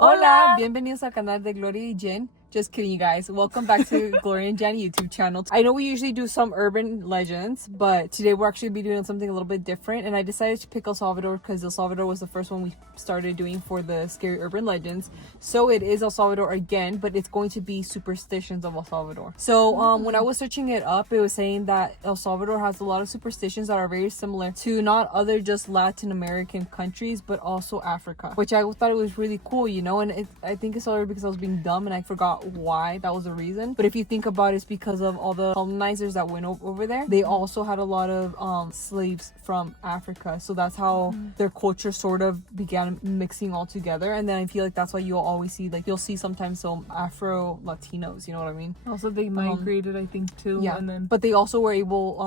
Hola, bienvenidos al canal de Gloria y Jen. Just kidding, you guys. Welcome back to Gloria and Jen YouTube channel. I know we usually do some urban legends, but today we're actually be doing something a little bit different. And I decided to pick El Salvador because El Salvador was the first one we started doing for the scary urban legends. So it is El Salvador again, but it's going to be superstitions of El Salvador. So when I was searching it up, it was saying that El Salvador has a lot of superstitions that are very similar to not other just Latin American countries, but also Africa, which I thought it was really cool, you know. And I think it's all because I was being dumb and I forgot why that was the reason. But if you think about it, it's because of all the colonizers that went over there. They also had a lot of slaves from Africa, so that's how their culture sort of began mixing all together. And then I feel like that's why you'll always see, like, you'll see sometimes some Afro Latinos, you know what I mean? Also they migrated, I think, too. Yeah, and then but they also were able,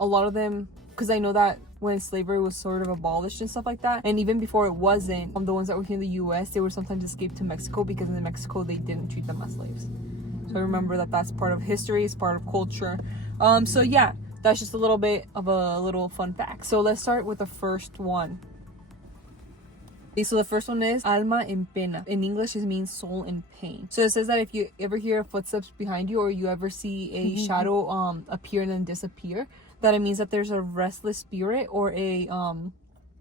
a lot of them, because I know that when slavery was sort of abolished and stuff like that, and even before it wasn't, the ones that were here in the US, they were sometimes escaped to Mexico because in Mexico they didn't treat them as slaves. So I remember that that's part of history, it's part of culture. So yeah, that's just a little bit of a little fun fact. So let's start with the first one. Okay, so the first one is Alma en pena. In English, it means soul in pain. So it says that if you ever hear footsteps behind you, or you ever see a shadow appear and then disappear, that it means that there's a restless spirit or a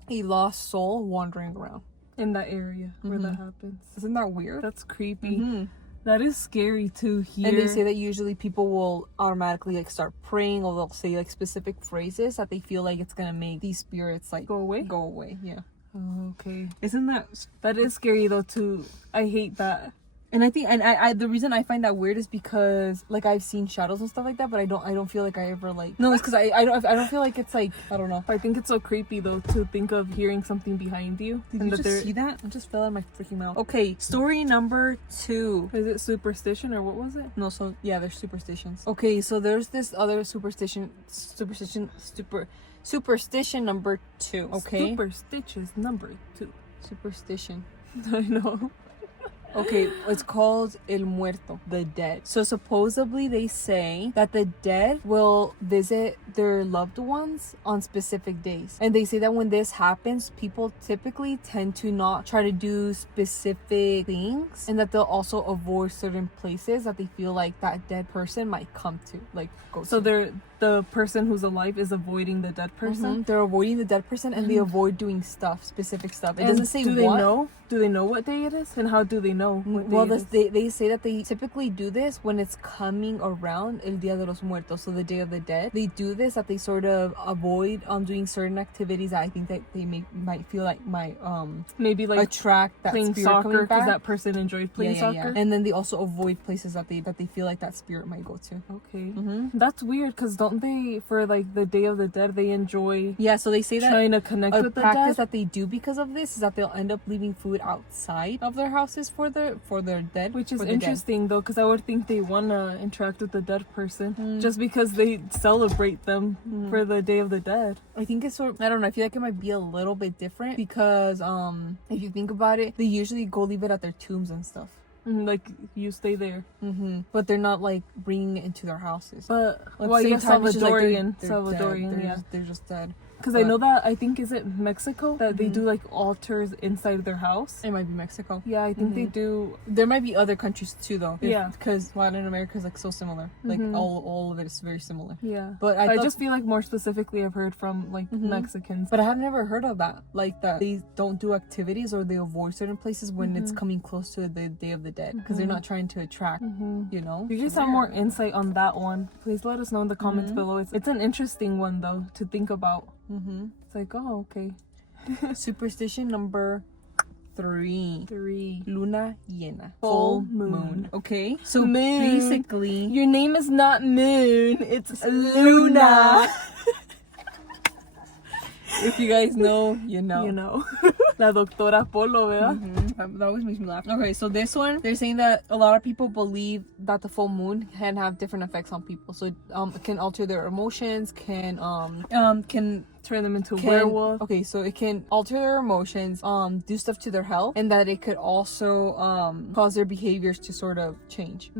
lost soul wandering around in that area where that happens. Isn't that weird? That's creepy. That is scary to hear. And they say that usually people will automatically like start praying, or they'll say like specific phrases that they feel like it's gonna make these spirits like go away. Yeah. Oh, okay. Isn't that is scary though too. I hate that. And I think, and I the reason I find that weird is because like I've seen shadows and stuff like that, but I don't feel like I ever like. No, it's because I don't feel like it's like, I don't know. I think it's so creepy though to think of hearing something behind you. Did you just see that? I just fell out of my freaking mouth. Okay, story number 2. Is it superstition or what was it? No, so yeah, there's superstitions. Okay, so there's this other superstition number 2. Okay, Superstitious number 2. Superstition. I know. Okay, it's called el muerto, the dead. So supposedly they say that the dead will visit their loved ones on specific days. And they say that when this happens, people typically tend to not try to do specific things, and that they'll also avoid certain places that they feel like that dead person might come to, like go So to. the person who's alive is avoiding the dead person? They're avoiding the dead person, and they avoid doing specific stuff. It doesn't say do what. Do they know what day it is? And how do they know what Well, day it is? they say that they typically do this when it's coming around El Día de los Muertos, so the Day of the Dead. They do this that they sort of avoid doing certain activities that I think that they might feel like might maybe like attract that playing spirit soccer because back. that person enjoyed playing soccer. And then they also avoid places that they feel like that spirit might go to. Okay. That's weird because don't they, for like the Day of the Dead, they enjoy So they say that trying to connect with the practice dead? that they do because of this is that they'll end up leaving food outside of their houses for their dead, which is interesting though, because I would think they want to interact with the dead person just because they celebrate them for the Day of the Dead. I think it's sort of, I don't know, I feel like it might be a little bit different because if you think about it, they usually go leave it at their tombs and stuff. Like you stay there, but they're not like bringing it into their houses. But at well, the yeah, same time, it's just like Salvadorian, dead. yeah, they're just dead. Because I know that, I think, is it Mexico that they do like altars inside their house? It might be Mexico. Yeah, I think they do. There might be other countries too, though. Yeah, because Latin America is like so similar. Like all of it is very similar. Yeah, but I just feel like more specifically I've heard from like Mexicans. But I have never heard of that. Like that they don't do activities or they avoid certain places when it's coming close to the Day of the Dead because they're not trying to attract. You know. If you guys have more insight on that one, please let us know in the comments below. It's an interesting one though to think about. It's like, oh, okay. Superstition number 3. Luna llena. Full moon. Okay. So moon. Basically, your name is not Moon, it's Luna. If you guys know, you know. You know. La doctora Polo, ¿verdad? That always makes me laugh. Okay, so this one, they're saying that a lot of people believe that the full moon can have different effects on people. So it can alter their emotions, can turn them into werewolf. Okay, so it can alter their emotions, do stuff to their health, and that it could also cause their behaviors to sort of change.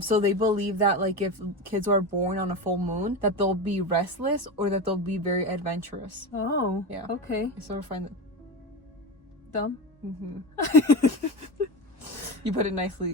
So they believe that like if kids are born on a full moon, that they'll be restless or that they'll be very adventurous. Oh, yeah. Okay. I sort of find it dumb. You put it nicer,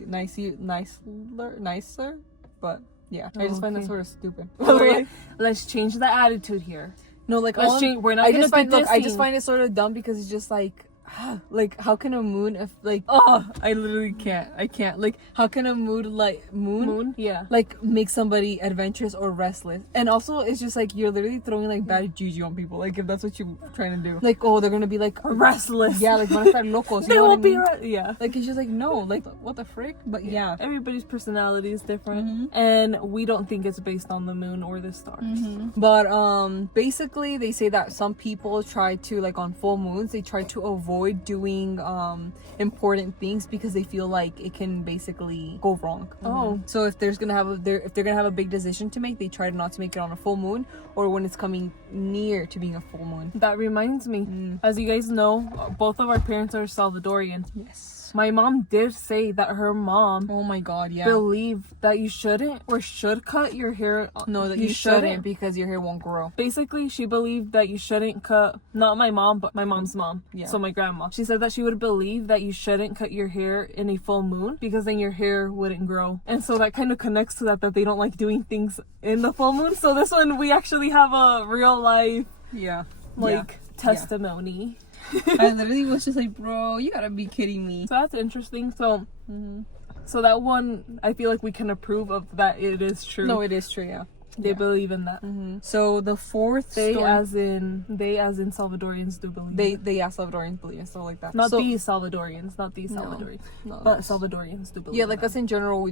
but yeah, I just find that sort of stupid. Gloria, let's change the attitude here. No, like let's change. We're not gonna be I just find it sort of dumb because it's just like how can a moon I literally can't. I can't. Like, how can a moon? Yeah. Like, make somebody adventurous or restless? And also, it's just like you're literally throwing like bad juju on people. Like, if that's what you're trying to do. Like, oh, they're gonna be like restless. Yeah, like van a estar locos. They will be yeah. Like, it's just like no, like what the frick? But yeah, everybody's personality is different, and we don't think it's based on the moon or the stars. But basically, they say that some people try to like on full moons, they try to avoid doing important things because they feel like it can basically go wrong. So if they're gonna have a big decision to make, they try not to make it on a full moon or when it's coming near to being a full moon. That reminds me, as you guys know, both of our parents are Salvadorian. Yes. My mom did say that her mom, oh my god, yeah, believed that you shouldn't or should cut your hair. No, that you shouldn't because your hair won't grow. Basically, she believed that you shouldn't cut, not my mom, but my mom's mom. Yeah. So my grandma. She said that she would believe that you shouldn't cut your hair in a full moon because then your hair wouldn't grow. And so that kind of connects to that they don't like doing things in the full moon. So this one, we actually have a real life, testimony. I literally was just like, bro, you gotta be kidding me. So that's interesting. So so that one, I feel like we can approve of that. It is true. No, it is true. Yeah, they believe in that. So the fourth they story, as in Salvadorians do believe they Salvadorians believe and stuff like that. Not so, these Salvadorians, not these Salvadorians, but Salvadorians do believe. Yeah, like us in general.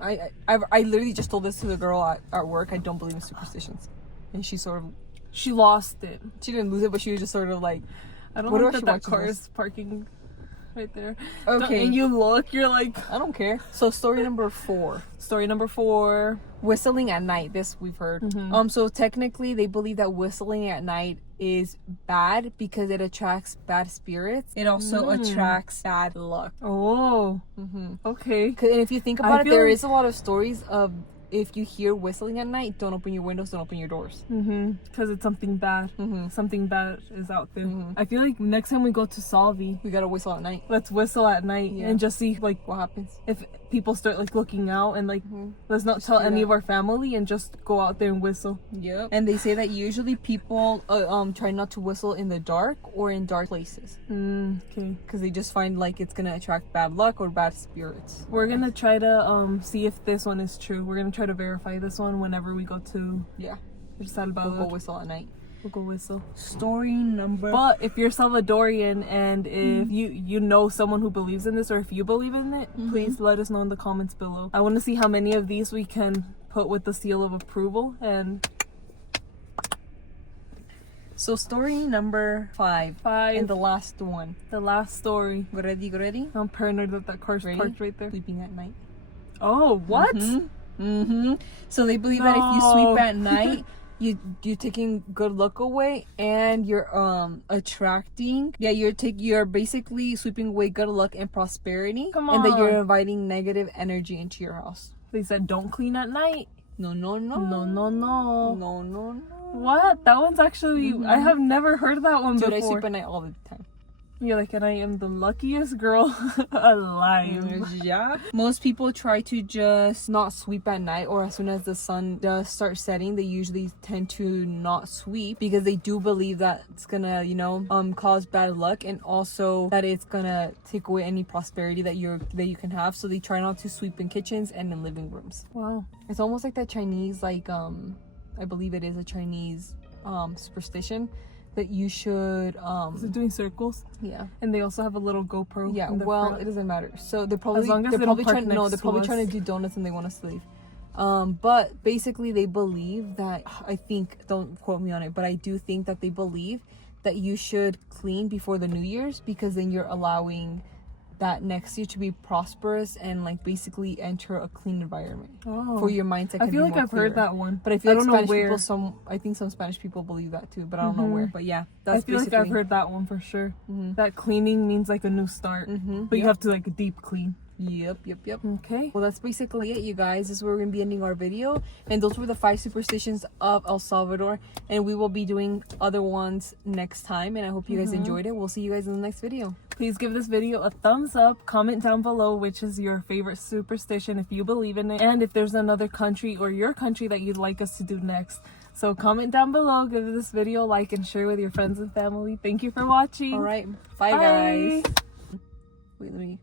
I literally just told this to the girl at work. I don't believe in superstitions, and she lost it. She didn't lose it, but she was just sort of like, I don't know that car is parking right there. Okay. And you look, you're like, I don't care. So story number 4. Story number 4. Whistling at night. This we've heard. So technically they believe that whistling at night is bad because it attracts bad spirits. It also attracts bad luck. Oh. Okay. And if you think about it, there is a lot of stories of if you hear whistling at night, don't open your windows, don't open your doors. Because it's something bad. Something bad is out there. I feel like next time we go to Salvi, we gotta whistle at night. Let's whistle at night and just see like what happens. If people start like looking out and like let's not tell any of our family and just go out there and whistle. Yep. And they say that usually people try not to whistle in the dark or in dark places. Okay. Because they just find like it's gonna attract bad luck or bad spirits. We're gonna try to see if this one is true. We're gonna try to verify this one whenever we go to El Salvador. We'll go whistle at night. We'll go whistle. Story number. But if you're Salvadorian and if you know someone who believes in this or if you believe in it, please let us know in the comments below. I want to see how many of these we can put with the seal of approval. And so story number 5 and the last one. The last story. Ready? I'm paranoid that car's parked right there. Sleeping at night. Oh, what? So they believe that if you sweep at night, you're taking good luck away and you're attracting you're basically sweeping away good luck and prosperity. Come on. And that you're inviting negative energy into your house. They said don't clean at night. No. What? That one's actually I have never heard that one before. I sweep at night all the time. You're like, and I am the luckiest girl alive. Yeah. Most people try to just not sweep at night, or as soon as the sun does start setting, they usually tend to not sweep because they do believe that it's gonna, cause bad luck, and also that it's gonna take away any prosperity that you can have. So they try not to sweep in kitchens and in living rooms. Wow. It's almost like that Chinese, I believe it is a Chinese superstition. That you should is it doing circles? Yeah. And they also have a little GoPro. Yeah, it doesn't matter. So they're probably trying to do donuts and they want us to leave. But basically they believe that, I think, don't quote me on it, but I do think that they believe that you should clean before the New Year's because then you're allowing that next year to be prosperous and like basically enter a clean environment for your mindset. I feel like I've heard that one, but I feel like Spanish people, I think some Spanish people believe that too, but I don't know where. But yeah, I feel like I've heard that one for sure. That cleaning means like a new start, but you have to like deep clean. Yep. Okay. Well, that's basically it, you guys. This is where we're going to be ending our video. And those were the 5 superstitions of El Salvador. And we will be doing other ones next time. And I hope you guys enjoyed it. We'll see you guys in the next video. Please give this video a thumbs up. Comment down below which is your favorite superstition if you believe in it, and if there's another country or your country that you'd like us to do next. So comment down below, give this video a like, and share with your friends and family. Thank you for watching. All right. Bye. Guys. Wait, let me...